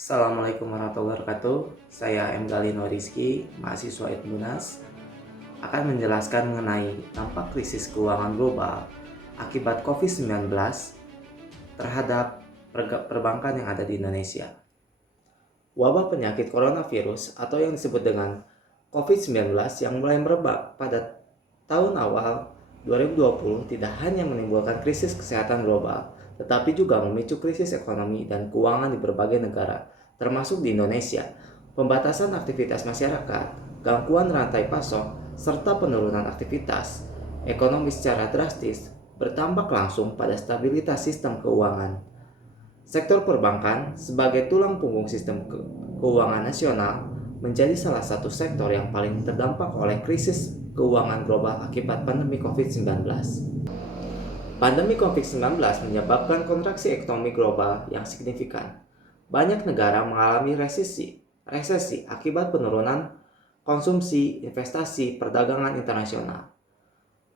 Assalamualaikum warahmatullahi wabarakatuh. Saya M. Galino Rizky, mahasiswa Edmunas, akan menjelaskan mengenai dampak krisis keuangan global akibat COVID-19 terhadap perbankan yang ada di Indonesia. Wabah penyakit coronavirus atau yang disebut dengan COVID-19 yang mulai merebak pada tahun awal 2020 tidak hanya menimbulkan krisis kesehatan global, tetapi juga memicu krisis ekonomi dan keuangan di berbagai negara, termasuk di Indonesia. Pembatasan aktivitas masyarakat, gangguan rantai pasok, serta penurunan aktivitas ekonomi secara drastis berdampak langsung pada stabilitas sistem keuangan. Sektor perbankan sebagai tulang punggung sistem keuangan nasional menjadi salah satu sektor yang paling terdampak oleh krisis keuangan global akibat pandemi COVID-19. Pandemi COVID-19 menyebabkan kontraksi ekonomi global yang signifikan. Banyak negara mengalami resesi akibat penurunan konsumsi, investasi, perdagangan internasional.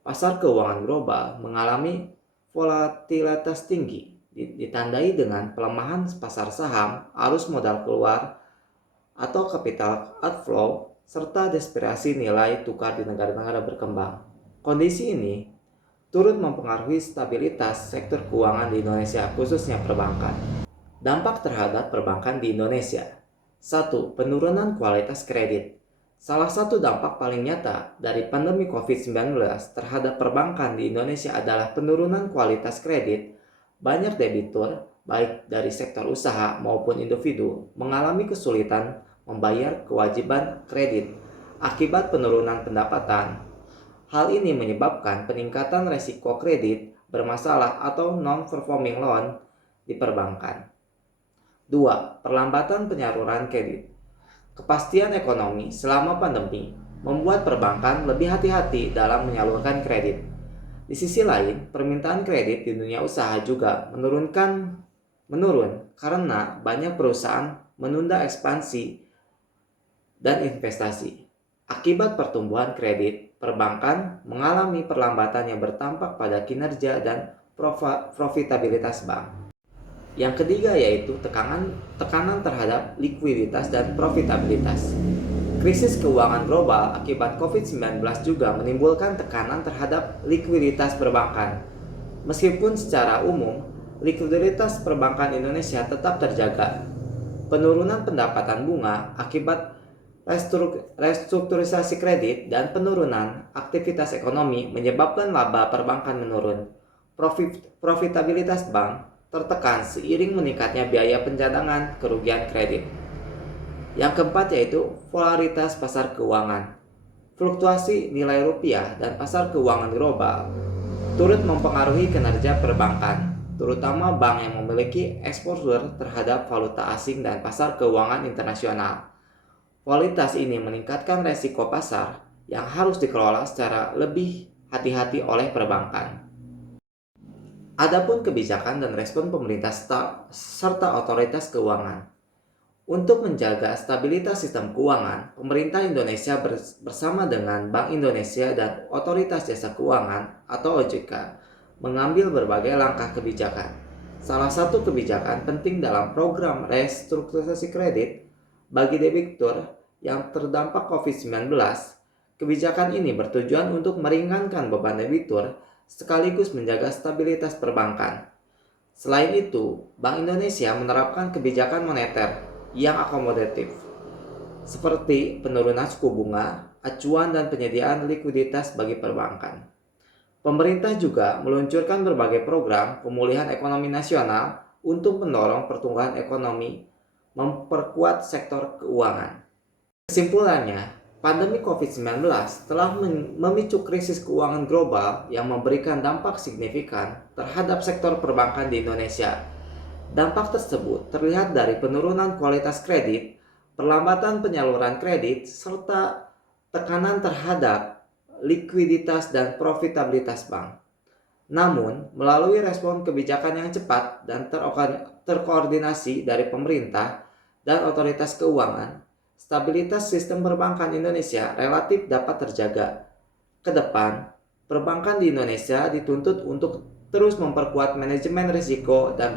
Pasar keuangan global mengalami volatilitas tinggi, ditandai dengan pelemahan pasar saham, arus modal keluar atau capital outflow, serta desperasi nilai tukar di negara-negara berkembang. Kondisi ini turut mempengaruhi stabilitas sektor keuangan di Indonesia, khususnya perbankan. Dampak terhadap perbankan di Indonesia. 1. Penurunan kualitas kredit. Salah satu dampak paling nyata dari pandemi COVID-19 terhadap perbankan di Indonesia adalah penurunan kualitas kredit. Banyak debitur, baik dari sektor usaha maupun individu, mengalami kesulitan membayar kewajiban kredit akibat penurunan pendapatan. Hal ini menyebabkan peningkatan resiko kredit bermasalah atau non-performing loan di perbankan. 2. Perlambatan penyaluran kredit. Kepastian ekonomi selama pandemi membuat perbankan lebih hati-hati dalam menyalurkan kredit. Di sisi lain, permintaan kredit di dunia usaha juga menurun karena banyak perusahaan menunda ekspansi dan investasi. Akibat pertumbuhan kredit, perbankan mengalami perlambatan yang berdampak pada kinerja dan profitabilitas bank. Yang ketiga yaitu tekanan terhadap likuiditas dan profitabilitas. Krisis keuangan global akibat COVID-19 juga menimbulkan tekanan terhadap likuiditas perbankan. Meskipun secara umum, likuiditas perbankan Indonesia tetap terjaga. Penurunan pendapatan bunga akibat restrukturisasi kredit dan penurunan aktivitas ekonomi menyebabkan laba perbankan menurun. Profitabilitas bank tertekan seiring meningkatnya biaya pencadangan kerugian kredit. Yang keempat yaitu volatilitas pasar keuangan. Fluktuasi nilai rupiah dan pasar keuangan global turut mempengaruhi kinerja perbankan, terutama bank yang memiliki exposure terhadap valuta asing dan pasar keuangan internasional. Volatilitas ini meningkatkan resiko pasar yang harus dikelola secara lebih hati-hati oleh perbankan. Adapun kebijakan dan respon pemerintah serta otoritas keuangan. Untuk menjaga stabilitas sistem keuangan, pemerintah Indonesia bersama dengan Bank Indonesia dan Otoritas Jasa Keuangan atau OJK mengambil berbagai langkah kebijakan. Salah satu kebijakan penting dalam program restrukturisasi kredit bagi debitur yang terdampak COVID-19, kebijakan ini bertujuan untuk meringankan beban debitur sekaligus menjaga stabilitas perbankan. Selain itu, Bank Indonesia menerapkan kebijakan moneter yang akomodatif, seperti penurunan suku bunga, acuan dan penyediaan likuiditas bagi perbankan. Pemerintah juga meluncurkan berbagai program pemulihan ekonomi nasional untuk mendorong pertumbuhan ekonomi, memperkuat sektor keuangan. Kesimpulannya, pandemi COVID-19 telah memicu krisis keuangan global yang memberikan dampak signifikan terhadap sektor perbankan di Indonesia. Dampak tersebut terlihat dari penurunan kualitas kredit, perlambatan penyaluran kredit, serta tekanan terhadap likuiditas dan profitabilitas bank. Namun, melalui respon kebijakan yang cepat dan terkoordinasi dari pemerintah dan otoritas keuangan, stabilitas sistem perbankan Indonesia relatif dapat terjaga. Ke depan, perbankan di Indonesia dituntut untuk terus memperkuat manajemen risiko, dan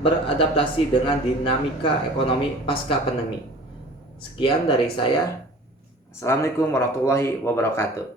beradaptasi dengan dinamika ekonomi pasca pandemi. Sekian dari saya. Assalamualaikum warahmatullahi wabarakatuh.